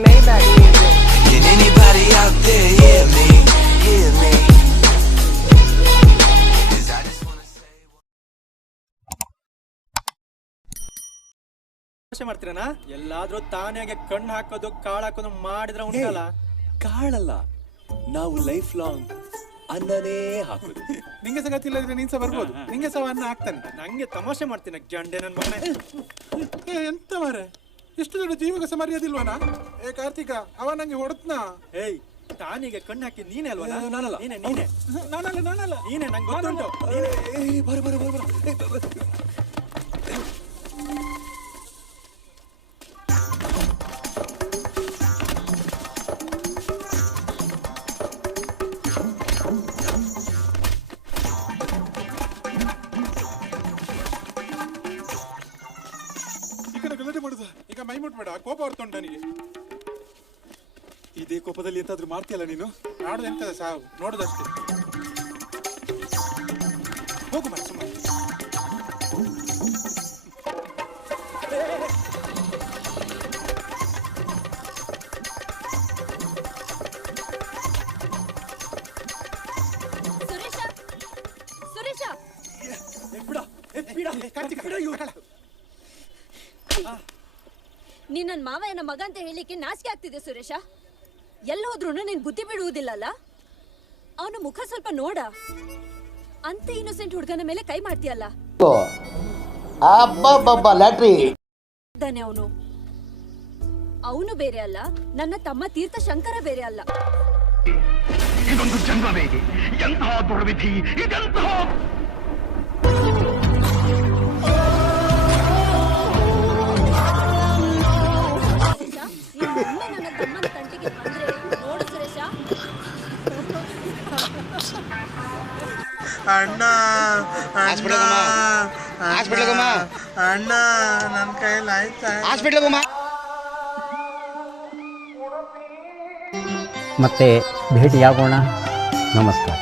Maybach music. Can anybody out there hear me? Hear me? 'Cause I just wanna say ಮಾಡ್ತೀರನಾ ಎಲ್ಲಾದ್ರೂ ತಾನಾಗೆ ಕಣ್ಣು ಹಾಕೋದು ಕಾಳು ಹಾಕೋದು ಮಾಡಿದ್ರೆ ಉಂಟಲ್ಲ. ಕಾಳಲ್ಲ, ನಾವು ಲೈಫ್ ಲಾಂಗ್ ಅನ್ನನೇ ಹಾಕೋದು. ನಿಂಗೆ ಸಗತಿ ಇಲ್ಲದ್ರೆ ನೀನ್ ಸಹ ಬರ್ಬೋದು. ನಿಂಗೆ ಸಹ ಅನ್ನ ಹಾಕ್ತಾನೆ. ನಂಗೆ ತಮಾಷೆ ಮಾಡ್ತೀನಿ ಗಂಡೆ ನನ್ ಮಗನೇ. ಎಂತ ಮಾರೆ, ಇಷ್ಟು ದೊಡ್ಡ ಜೀವಕ ಸಹ ಮರ್ಯಾದಿಲ್ವನಾ? ಏ ಕಾರ್ತಿಕ, ಅವ ನಂಗೆ ಹೊಡೆದ್ನಾ? ಏಯ್, ತಾನಿಗೆ ಕಣ್ಣು ಹಾಕಿ ನೀನೇ ಅಲ್ವಾ? ನಾನಲ್ಲ. ನೀನೆ ನಾನಲ್ಲ. ನೀನೆ ನಂಗೆ ಗೊತ್ತುಂಟು. ಬರ ಗಲಾಟೆ ಮಾಡುದ ಈಗ ಮೈ ಮುಟ್ಬೇಡ, ಕೋಪ ಬರ್ತುಂಟ ನನಗೆ. ಇದೇ ಕೋಪದಲ್ಲಿ ಎಂತಾದ್ರೂ ಮಾಡ್ತೀಯಲ್ಲ ನೀನು? ನಾಡುದು ಎಂತದ ಸಾವು ನೋಡುದಷ್ಟೇ. ಹೋಗು ಮರ ಸುಮ್ಮನೆ. ಸುರೇಶ ನೀನ್ ನನ್ ಮಾವ ನನ್ನ ಮಗ ಅಂತ ಹೇಳಿಕ್ಕೆ ನಾಚಿಕೆ ಆಗ್ತಿದೆ ಸುರೇಶ. ಎಲ್ಲ ಹೋದ್ರು ನೀನ್ ಬುದ್ಧಿ ಬಿಡುವುದಿಲ್ಲಲ್ಲ. ಅವನ ಮುಖ ಸ್ವಲ್ಪ ನೋಡ. ಅಂತ ಇನ್ನೋಸೆಂಟ್ ಹುಡುಗನ ಮೇಲೆ ಕೈ ಮಾಡ್ತೀಯಲ್ಲ. ಲ್ಯಾಟ್ರಿ ಅವನು ಅವನು ಬೇರೆ ಅಲ್ಲ, ನನ್ನ ತಮ್ಮ ತೀರ್ಥ ಶಂಕರ ಬೇರೆ ಅಲ್ಲ. ಇದೊಂದು ಜನ್ಮವೇ, ಎಂತಹ ದುರ್ವಿಧಿ ಇದೆಂತಹ. ನನ್ನ ತಮ್ಮನ ತಂಟಿಗೆ ಬಂದ್ರೆ ನೋಡು ಸುರೇಶ. ಅಣ್ಣ ಅಣ್ಣ ನನ್ನ ಕೈಯಲ್ಲಿ ಆಯ್ತಾ? ಮತ್ತೆ ಭೇಟಿಯಾಗೋಣ. ನಮಸ್ಕಾರ.